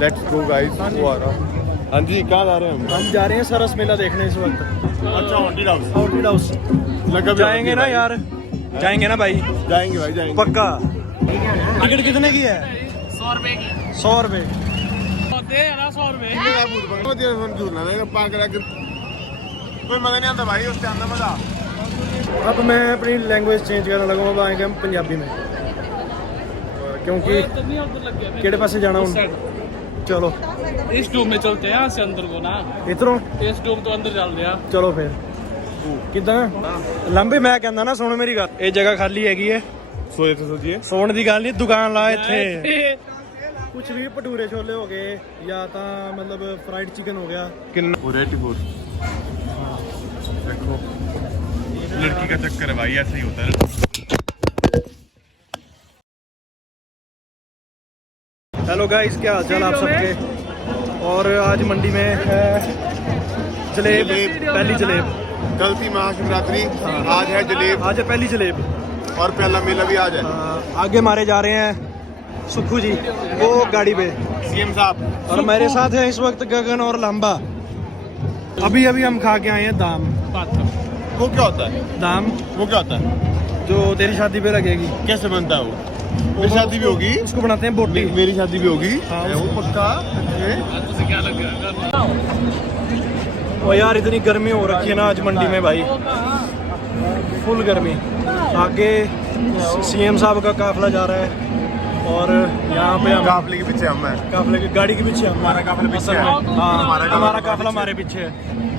Let's go guys. वो आ रहा। हाँ जी, कहाँ जा रहे हैं हम जा रहे हैं सरस मेला देखने इस वक्त। अच्छा, हॉन्टेड हाउस। हॉन्टेड हाउस लगा जाएंगे ना यार, जाएंगे ना भाई, जाएंगे भाई, जाएंगे पक्का। टिकट कितने की है? 100 रुपए की 100 रुपए। होते हैं ना 100 रुपए। कोई मजा नहीं आता भाई, उससे आना मजा। अब मैं अपनी लैंग्वेज चेंज करने लगा हूँ, अब आएंगे हम पंजाबी में, क्योंकि केड़े पासे जाना हूँ। चलो इस डूम में चलते हैं, यहाँ से अंदर को ना, इधरों इस डूम तो अंदर चलते हैं। चलो फिर किदा लंबे। मैं कहना ना, सुन मेरी गल, ये जगह खाली हैगी है, सोचिए सोने की गल नहीं, दुकान ला इत्थे कुछ भी भटूरे छोले हो गए या तो मतलब फ्राइड चिकन हो गया। कितना देखो, लड़की का चक्कर है भाई, ऐसे ही होता है। हेलो गाइस, क्या हाल चाल आप सबके। और आज मंडी में है जलेब, पहली जलेब। कल थी महाशिवरात्रि, आज है जलेब, आज है पहली जलेब। और पहला मेला भी आज है। आगे मारे जा रहे हैं सुखू जी, वो गाड़ी पे सीएम साहब, और मेरे साथ है इस वक्त गगन और लंबा। अभी हम खा के आए हैं दाम। वो क्या होता है? दाम वो क्या होता है? जो तेरी शादी पे लगेगी। कैसे बनता है वो? मेरी शादी भी होगी, उसको बनाते हैं बोटी। मेरी शादी भी होगी। हाँ, वो पक्का। क्या लग रहा है? ओ यार, इतनी गर्मी हो रखी है ना आज मंडी में भाई, फुल गर्मी। आगे सीएम साहब का काफिला जा रहा है और यहाँ पे हम काफले के पीछे हम हैं। काफिले की गाड़ी के पीछे हम। हमारा काफिला पीछे है। हाँ, हमारा काफिला हमारे पीछे है।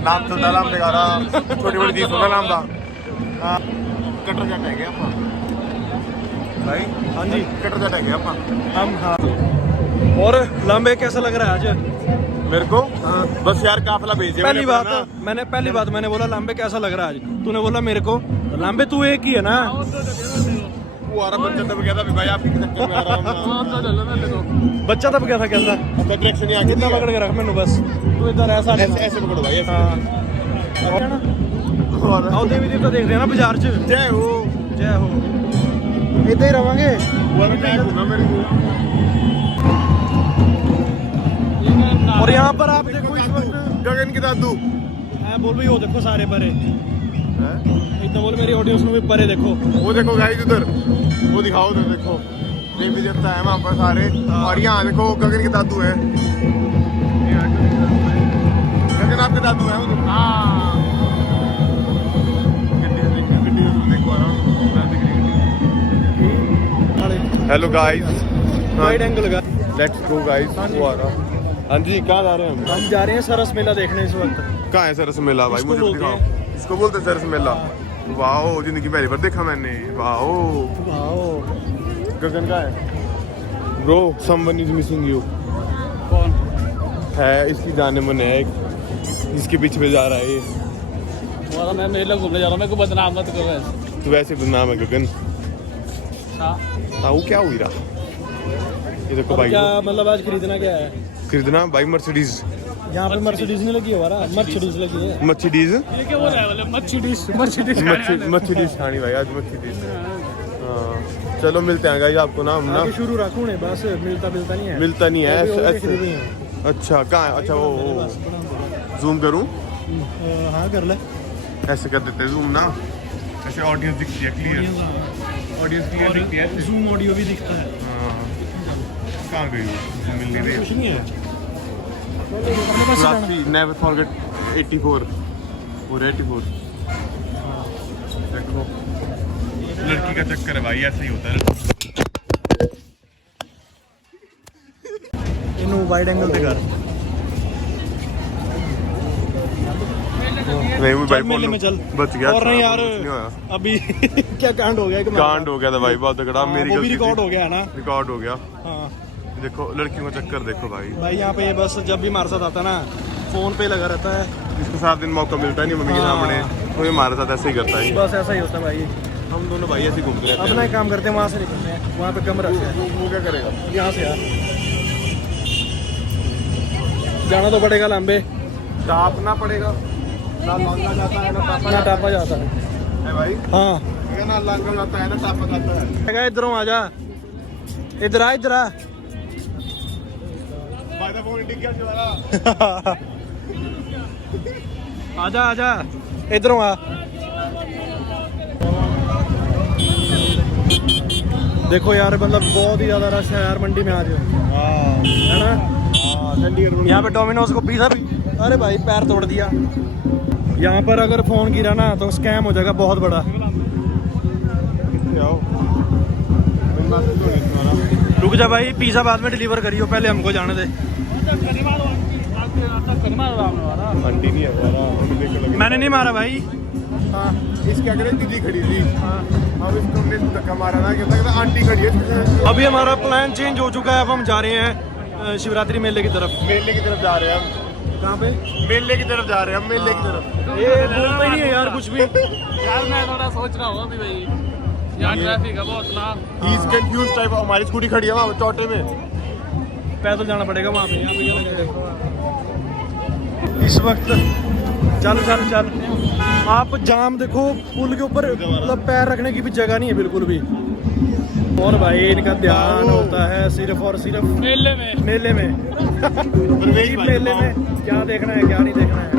नाम चलता नाम दिखा रहा, छोटी बड़ी चीज होना नाम था। कटर जट है क्या भाई? हाँ जी, कटर जट है क्या हम। हाँ, और लंबे कैसा लग रहा है आज? मेरे को? हाँ, बस यार काफला भेजे। पहली बात मैंने बोला लंबे कैसा लग रहा है आज, तूने बोला मेरे को। लंबे तू एक ही है ना। वो आ रहा बच्चा तब कहता भाई आपके चक्कर में आ रहा हूं। बच्चा तब क्या था कहता, अच्छा डायरेक्शन ही आ गई। कितना पकड़ के रख मैनू बस, तू इधर ऐसा ऐसे पकड़ो भाई, ऐसे। हाँ, आओ देवी देवता देख रहे हैं ना बाजार च। जय हो, जय हो। इधर ही रवांगे। वो मैं घूमा मेरे को। और यहाँ पर आप देखो इस वक्त गगन की दादू मैं बोल भाई, वो देखो सारे परे, इतना बोल मेरी ऑडियंस में भी परे देखो। वो देखो गाइस, उधर वो दिखाओ, उधर देखो देवी देवता है वहाँ पर सारे। और यहाँ देखो गगन के दादू है। गगन आपके दादू है उधर। हेलो गाइस, वाइड एंगल का। Let's go guys. वो आ रहा। हाँ जी, कहाँ जा रहे हैं हम जा रहे हैं सरस मेला देखने इस वक्त। कहाँ है सरस मेला भाई? इसको मुझे बोलते दिखाओ। हैं। इसको बोलते हैं सरस मेला। वाओ, जिंदगी पहली बार देखा मैंने। वाओ, गगन का है bro. Someone is missing you. कौन है इसकी जाने मन है एक, जिसके पीछे जा रहा है ये। बोला मैं मेला घूमने जा रहा हूँ, मेरे को बदनाम मत करो ऐसे। तो वैसे नाम है गगन। हाँ, हाँ, वो क्या हुई रहा? ये देखो भाई, क्या मतलब आज खरीदना क्या है? खरीदना भाई मर्सिडीज। यहाँ पे मर्सिडीज नहीं लगी हमारा, मर्सिडीज लगी है। मर्सिडीज ये क्या बोल रहा है? बोले मर्सिडीज मर्सिडीज खानी भाई आज, मर्सिडीज। हाँ, चलो मिलते हैं गाइस आपको ना। हम ना आगे शुरू रखूँ ने, बस मिलता नहीं है। मिलता नहीं है वो भी ऐसे। खरीदनी है। अच्छा कहाँ है? अच्छा वो जूम करूँ? हाँ कर ले। ऐसे कर देते हैं जूम ना, ऐसे ऑडियंस दिखती है क्लियर। ऑडियंस क्लियर दिखती है ऐसे। जूम ऑडियो भी दिखता है। हाँ, कहाँ गई वो? मिल नहीं रही। कुछ नहीं है। नेवर फॉरगेट 84 और 84। देखो, लड़की का चक्कर है भाई, ऐसे ही होता है। इनू वाइड एंगल पे कर। नहीं वो भाई मेले में चल, बच गया। और नहीं यार कुछ नहीं होया। अभी क्या कांड हो गया कि कांड हो गया था भाई, बहुत तगड़ा। मेरी वो भी गलती रिकॉर्ड थी। हो गया है ना। रिकॉर्ड हो गया। हाँ देखो लड़कियों का चक्कर देखो भाई। भाई, यहाँ पे बस जब भी हमारे साथ आता ना, फोन पे लगा रहता है। इसको 7 दिन मौका मिलता है नहीं मम्मी के सामने, तो ये हमारे साथ ऐसे ही करता है। बस ऐसा ही होता है भाई। हम दोनों भाई ऐसे ही घूमते रहते अपना ही काम करते हैं, वहाँ से निकलते हैं, वहाँ पे कम रखते हैं। वो क्या करेगा? यहाँ से यार जाना तो पड़ेगा लंबे, टापना पड़ेगा। ना लांगा जाता है ना टापा जाता है भाई। हाँ, ना लांगा जाता है ना टापा जाता है। इधरों आ जा, इधर आ, इधर आ। भाई था फोन डिग गया तुम्हारा। आजा आजा इधरों आ। देखो यार मतलब बहुत ही ज़्यादा रश है यार मंडी में आज, है ना। यहाँ पे डोमिनोज को पिज़्ज़ा भी, अरे भाई पैर तोड़ दिया। यहाँ पर अगर फ़ोन गिरा ना तो स्कैम हो जाएगा बहुत बड़ा। रुक जा भाई, पिज़्ज़ा बाद में डिलीवर करियो, पहले हमको जाने दे। आंटी नहीं है, मैंने नहीं मारा भाई। हाँ, इसके आगे दीदी खड़ी थी। अब इसको हमने धक्का मारा ना, कहता आंटी खड़ी है। अभी हमारा प्लान चेंज हो चुका है, अब हम जा रहे हैं शिवरात्रि मेले की तरफ। मेले की तरफ जा रहे हैं हम। कहाँ पे? मेले की तरफ जा रहे हैं हम, मेले की तरफ। ये बोलता ही नहीं है यार कुछ भी। यार मैं थोड़ा सोच रहा हूँ अभी भाई, यहाँ ट्रैफिक है बहुत ना। He is confused type. हमारी स्कूटी खड़ी है वहाँ चौटे में। पैदल जाना पड़ेगा वहाँ पे। यहाँ पे क्या लगेगा इस वक्त। चल चल चल, आप जाम देखो, पुल के ऊपर मतलब पैर रखने की भी जगह नहीं है बिल्कुल भी। और भाई इनका ध्यान होता है सिर्फ और सिर्फ मेले में। मेले में। मेले में क्या देखना है क्या नहीं देखना है।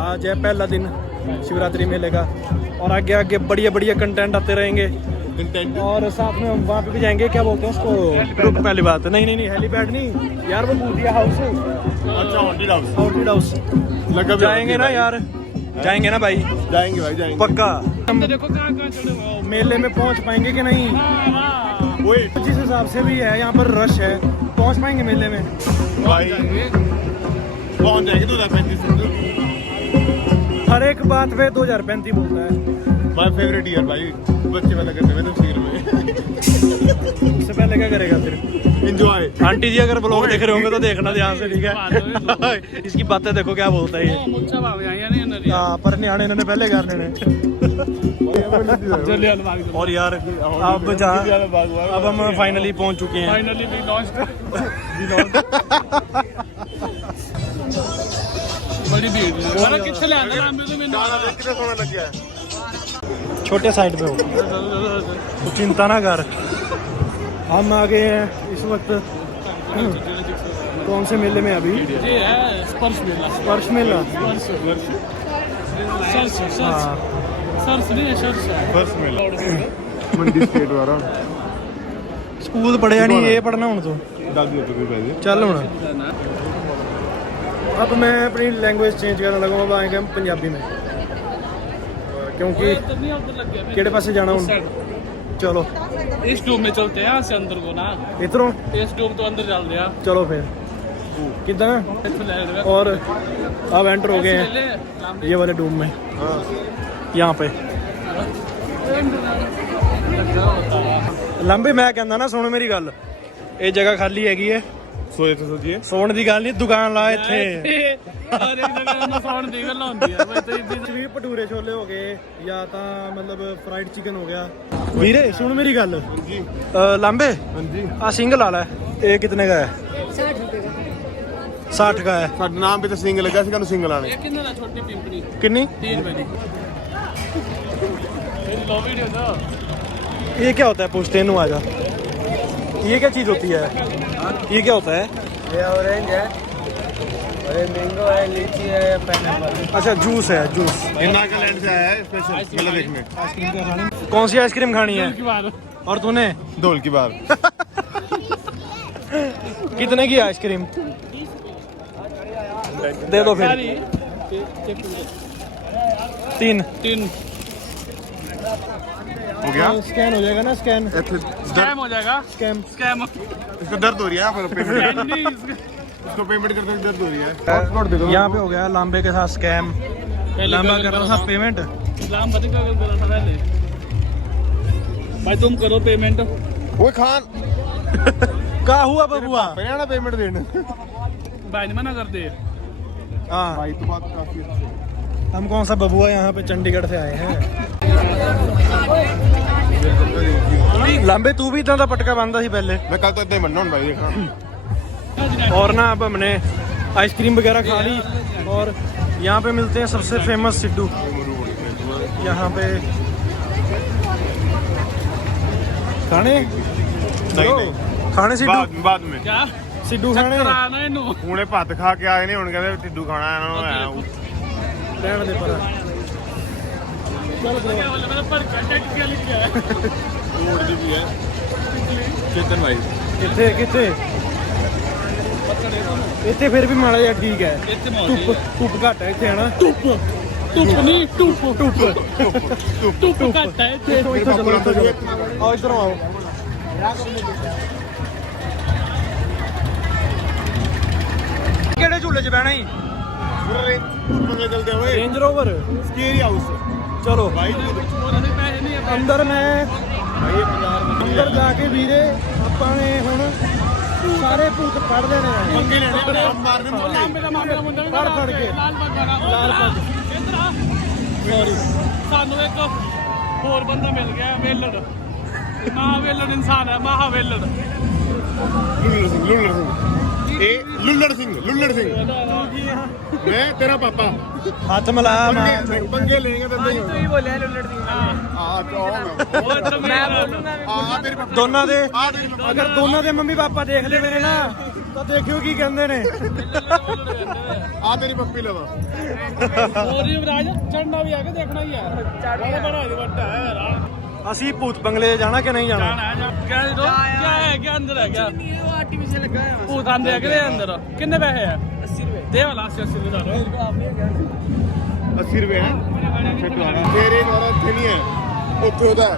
आज है पहला दिन शिवरात्रि मेले का, और आगे आगे बढ़िया बढ़िया कंटेंट आते रहेंगे। और साथ में हम वहाँ पे भी जाएंगे, क्या बोलते हैं उसको, रुक पहली बात है, नहीं हेलीपैड नहीं यार, वो भूतिया हाउस है। अच्छा, हॉन्टेड हाउस। हॉन्टेड हाउस जाएंगे ना यार, जाएंगे ना भाई, जाएंगे भाई जाएंगे पक्का। हम देखो कहाँ चढ़े हुए मेले में पहुँच पाएंगे कि नहीं, जिस हिसाब से भी है यहाँ पर रश है, पहुँच पाएंगे मेले में भाई। पहुंच जाएंगे 2035। हर एक बात पे 2035 बोलता है। माय फेवरेट ईयर भाई, बच्चे वाला करते हुए तस्वीर में। उससे पहले क्या करेगा फिर? एंजॉय। आंटी जी अगर ब्लॉग देख रहे होंगे तो देखना ध्यान से, ठीक है। इसकी बातें देखो क्या बोलता है ये। हाँ, पर नियाने इन्होंने पहले करने ने। और यार अब अब हम फाइनली पहुंच चुके हैं। बड़ी भीड़ है। कितने ले आना कितना सोना लग गया है। छोटे साइड पे हो तो चिंता ना कर। हम आ गए हैं इस वक्त कौन से मेले में अभी? ये है स्पर्श मेला। स्पर्श मेला। हाँ फर्स्ट मेला मंडी स्टेट वाला। स्कूल पढ़िया नहीं, ये पढ़ना हूँ तो चल हूँ। अब मैं अपनी लैंग्वेज चेंज करने लगा, अब आएंगे हम पंजाबी में, क्योंकि केड़े पासे जाना हूँ। चलो इस डूब में चलते हैं, यहाँ से अंदर को ना, इधरों इस डूब तो अंदर चल दिया। चलो फिर कितना। और अब एंटर हो गए हैं ये वाले डूब में, यहाँ पे। लंबे मैं कहना ना, सुनो मेरी गल, ये जगह खाली हैगी है, सोचिए सोने की गल नहीं, दुकान ला इत्थे। भी भटूरे छोले हो गए या तो मतलब फ्राइड चिकन हो गया। वीरे सुन मेरी गल, लांबे आ सिंग ला ला, ये कितने का है? 60 का है। साडे नाम पे तो सिंग लगा सी, सिंग लाने छोटी पिंपरी कितनी? 3 रुपए की। ये क्या होता है? पूछते हैं, आ जा। ये क्या चीज होती है? ये क्या होता है? ये ऑरेंज है, और ये मैंगो है, लीची है, पाइनएप्पल। अच्छा जूस है, जूस। नागालैंड से आया है स्पेशल मेला देखने। कौन सी आइसक्रीम खानी है? और तूने? धोल की बार। कितने की आइसक्रीम? दे दो फिर। 3 हो गया। स्कैन हो जाएगा ना, स्कैन स्कैम हो जाएगा। स्कैम। इसको दर्द हो रही है, पेमेंट इसको पेमेंट करते हुए दर्द हो रही है। यहाँ पे हो गया लांबे के साथ स्कैम। लांबा कर रहा था पेमेंट। इस्लाम पता क्या करा था पहले? भाई तुम करो पेमेंट। वो खान का हुआ बबुआ? ना पेमेंट देने। भाई ने मना कर दे। हाँ भाई तो बात काफी अच्छी है। हम कौन सा बबुआ, यहाँ पे चंडीगढ़ से आए हैं। लांबे तू भी इतना दा पटका बांधा सी पहले। मैं कल तो इतना ही बनना हूँ भाई, देखना और ना अब हमने आइसक्रीम वगैरह खा ली और यहाँ पे मिलते हैं सबसे फेमस सिड्डू। यहाँ पे खाने खाने सिड्डू बाद में क्या सिड्डू खाने कराना इनू ਹੁਣੇ ਭੱਤ ਖਾ ਕੇ ਆਏ ਨੇ ਹੁਣ ਕਹਿੰਦੇ ਟਿੱਡੂ ਖਾਣਾ ਇਹਨਾਂ ਨੂੰ ਰਹਿਣ ਦੇ ਪਰ क्या बोला मैंने पर क्या लिख के है ਰੋਡ ਦੀ ਵੀ ਹੈ ਚੇਤਨ ਭਾਈ ਕਿੱਥੇ ਕਿੱਥੇ ਇੱਥੇ ਫਿਰ ਵੀ ਮਾੜਾ ਜਿਹਾ ਠੀਕ ਹੈ ਇੱਥੇ ਮੌਜੀ ਧੁੱਪ ਘੱਟ ਹੈ ਇੱਥੇ ਹਨਾ ਧੁੱਪ ਨਹੀਂ ਧੁੱਪ ਘੱਟ ਹੈ ਇੱਥੇ ਇੱਥੋਂ ਚਲੋ ਇੱਥੋਂ ਚਲੋ ਆਓ ਇੱਧਰੋਂ ਆਓ ਕਿਹੜੇ ਝੂਲੇ 'ਚ ਬਹਿਣਾ ਹੀ ਪੰਗੇ ਚਲਦੇ ਹੋਏ ਰੇਂਜ ਰੋਵਰ ਸਕੇਰੀ ਹਾਊਸ ਚਲੋ ਭਾਈ ਪੈਸੇ ਨਹੀਂ ਅੰਦਰ ਮੈਂ ਅੰਦਰ ਜਾ ਕੇ ਵੀਰੇ ਆਪਾਂ ਨੇ ਹੁਣ ਸਾਰੇ ਭੂਤ ਪੜ ਲੈਣੇ ਆ ਪੰਗੇ ਲੈਣੇ ਮਾਰਨੇ ਲਾਂਬੇ ਦਾ ਮਾਮਲਾ ਮੁੰਡਾ ਫੜ ਫੜ ਕੇ ਲਾਲ ਪੱਗਾਂ ਲਾਲ ਪੱਗ ਇੱਧਰ ਆ ਸੌਰੀ ਸਾਨੂੰ ਇੱਕ ਹੋਰ ਬੰਦਾ ਮਿਲ ਗਿਆ ਵੇਲੜ ਮਹਾ ਵੇਲੜ ਇਨਸਾਨ ਹੈ ਮਹਾ ਵੇਲੜ ਲੁੱਲੜ ਸਿੰਘ ਮੈਂ ਤੇਰਾ ਪਾਪਾ ਹੱਥ ਮਿਲਾ ਪੰਗੇ ਲੈਣਗੇ ਤਾਂ तू ही बोले लुल्लड़ सिंह ਉਹ ਇੱਧਰ ਮੈਂ ਬੋਲੂੰਗਾ ਆ ਤੇਰੀ ਪਾਪਾ ਦੋਨਾਂ ਦੇ ਆ ਤੇਰੀ ਪਾਪਾ ਅਗਰ ਦੋਨਾਂ ਦੇ ਮੰਮੀ ਪਾਪਾ ਦੇਖਦੇ ਮੇਰੇ ਨਾ ਤਾਂ ਦੇਖਿਓ ਕੀ ਕਹਿੰਦੇ ਨੇ ਆ ਤੇਰੀ ਪੱਪੀ ਲਵਾ ਹੋਰ ਯੁਵਰਾਜ ਚੜਨਾ ਵੀ ਆ ਕੇ ਦੇਖਣਾ ਹੀ ਆ ਚੜਨਾ ਬੜਾ ਵੱਡਾ ਹੈ ਯਾਰ ਅਸੀਂ ਭੂਤ ਬੰਗਲੇ ਜਾਣਾ ਕਿ ਨਹੀਂ ਜਾਣਾ क्या है क्या अंदर है क्या वो आर्टिफिशियल लगा है भूत आंदे है कितने अंदर कितने पैसे है 80 रुपए दे वाला 80 रुपए डालो 80 ਰੁਪਏ ਹੈ ਤੇਰੇ ਦੁਆਰਾ ਇੱਥੇ ਨਹੀਂ ਹੈ ਉੱਥੇ ਉਹਦਾ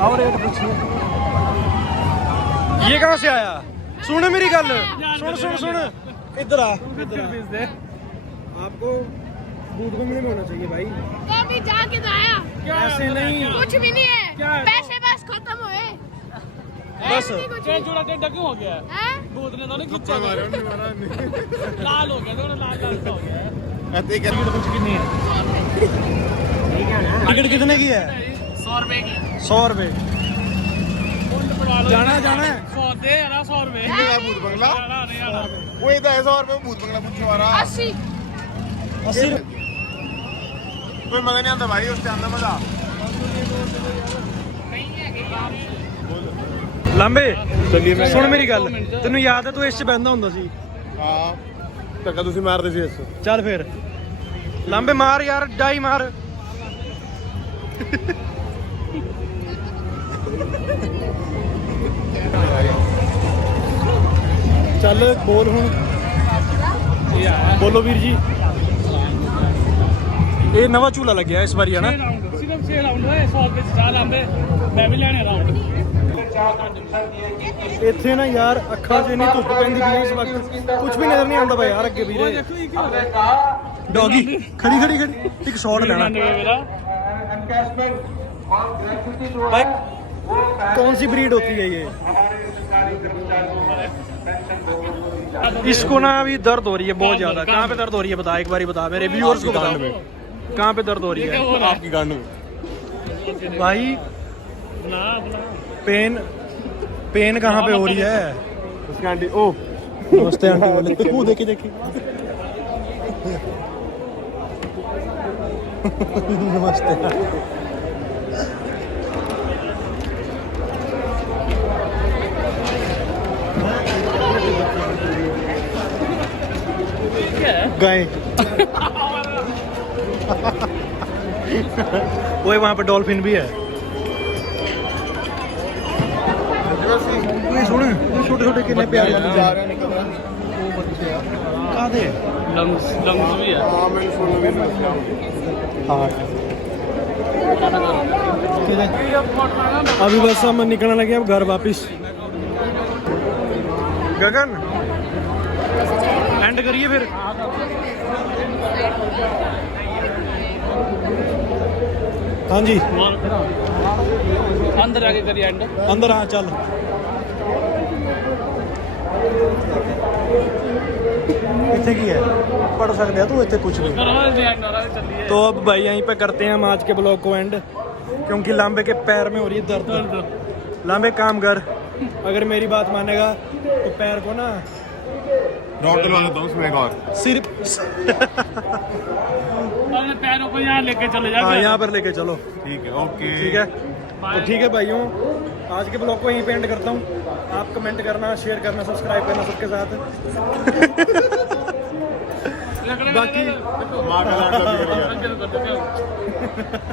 आओ रेट पूछिए ये कहाँ से आया सुन मेरी गल सुन इधर आ दे आपको भूत बंगले में होना चाहिए भाई तो अभी जाके तो आया ऐसे नहीं कुछ भी नहीं क्या है है? पैसे बस खत्म हुए बस ऐसे नहीं कुछ चेन जुड़ा टेढ़ा क्यों हो गया है है भूत ने तो नहीं खींचा लाल हो गया तो लाल लाल सा हो गया है ਇੱਥੇ ਕਰ टिकट कुछ कितनी है टिकट कितने की है 100 रुपए की 100 रुपए फुल पड़ा लो जाना है 100 दे यार 100 रुपए ਕਿੰਨੇ ਦਾ ਭੂਤ ਬੰਗਲਾ यार नहीं यार ਉਹ ਇਹਦਾ 100 ਰੁਪਏ ਭੂਤ ਬੰਗਲਾ ਪੁੱਛੋ ਵਾਰਾ 80 80 ਕੋਈ ਮਜ਼ਾ ਨਹੀਂ ਆਉਂਦਾ ਭਾਈ ਉਸ ਤੇ ਆਉਂਦਾ ਮਜ਼ਾ ਲਾਂਬੇ ਸੁਣ ਮੇਰੀ ਗੱਲ ਤੈਨੂੰ ਯਾਦ ਹੈ ਤੂੰ ਇਸ ਚ ਬੈੰਦਾ ਹੁੰਦਾ ਸੀ ਹਾਂ ਧੱਕਾ ਤੁਸੀਂ ਮਾਰਦੇ ਸੀ ਇਸ ਚੱਲ ਫਿਰ ਲਾਂਬੇ ਮਾਰ ਯਾਰ ਡਾਈ ਮਾਰ ਚੱਲ ਬੋਲ ਹੁਣ ਬੋਲੋ ਵੀਰ ਜੀ ਇਹ ਨਵਾਂ ਝੂਲਾ ਲੱਗਿਆ ਇਸ ਵਾਰੀ ਹੈ ਨਾ सिर्फ 6 राउंड है 100 रुपए से 4 आंदे मैं भी लेने राउंड ਇੱਥੇ ਨਾ ਯਾਰ ਅੱਖਾਂ 'ਚ ਨਹੀਂ ਧੁੱਪ ਪੈਂਦੀ ਪਈ ਇਸ ਵਕਤ ਕੁਝ ਵੀ ਨਜ਼ਰ ਨਹੀਂ ਆਉਂਦਾ ਬਈ ਯਾਰ ਅੱਗੇ ਵੀਰੇ ਡੌਗੀ ਖੜੀ ਇੱਕ ਸ਼ਾਟ ਲੈਣਾ मेरा भाई कौन सी ब्रीड होती है ये इसको ना अभी दर्द हो रही है बहुत ज्यादा कहाँ पे दर्द हो रही है बता एक बारी बता मेरे व्यूअर्स को बता कहाँ पे दर्द हो रही है आपकी गांड में भाई पेन कहाँ पे हो रही है उसकी आंटी ओ नमस्ते आंटी बोले वो देखिए नमस्ते गाय वो वहाँ पे डॉल्फिन भी है सुन छोटे छोटे कितने प्यारे कहाँ थे लंग्स भी है हाँ मैंने सुना भी नहीं हाँ अभी बस हम निकलने लगे अब घर वापिस गगन एंड करिए फिर हाँ जी अंदर आके करिए एंड अंदर हाँ चल इतने की है पढ़ सकते हैं तू इतने कुछ नहीं चलिए तो अब भाई यहीं पे करते हैं हम आज के ब्लॉग को एंड क्योंकि लांबे के पैर में हो रही है दर्द लांबे काम कर अगर मेरी बात मानेगा तो पैर को ना डॉट डलवा देता हूँ उसमें एक और। सिर्फ अपने पैरों को यहाँ लेके चले जा। हाँ यहाँ पर लेके चलो। ठीक है, ओके। ठीक है, तो ठीक है भाइयों, आज के ब्लॉग को यहीं पे एंड करता हूँ। आप कमेंट करना, शेयर करना, सब्सक्राइब करना सबके साथ। बाकी माँ का लाडला बिगड़ गया।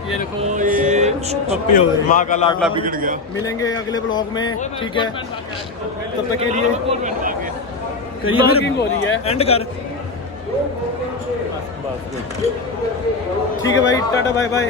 ये देखो, ये पप्पी हो गई। माँ का लाडला बिगड़ गया। मिलेंगे अगले ब्लॉग में, ठीक है, तब तक के लिए करिए ब्लॉगिंग हो रही है। एंड कर। ठीक है भाई, टाटा बाय बाय।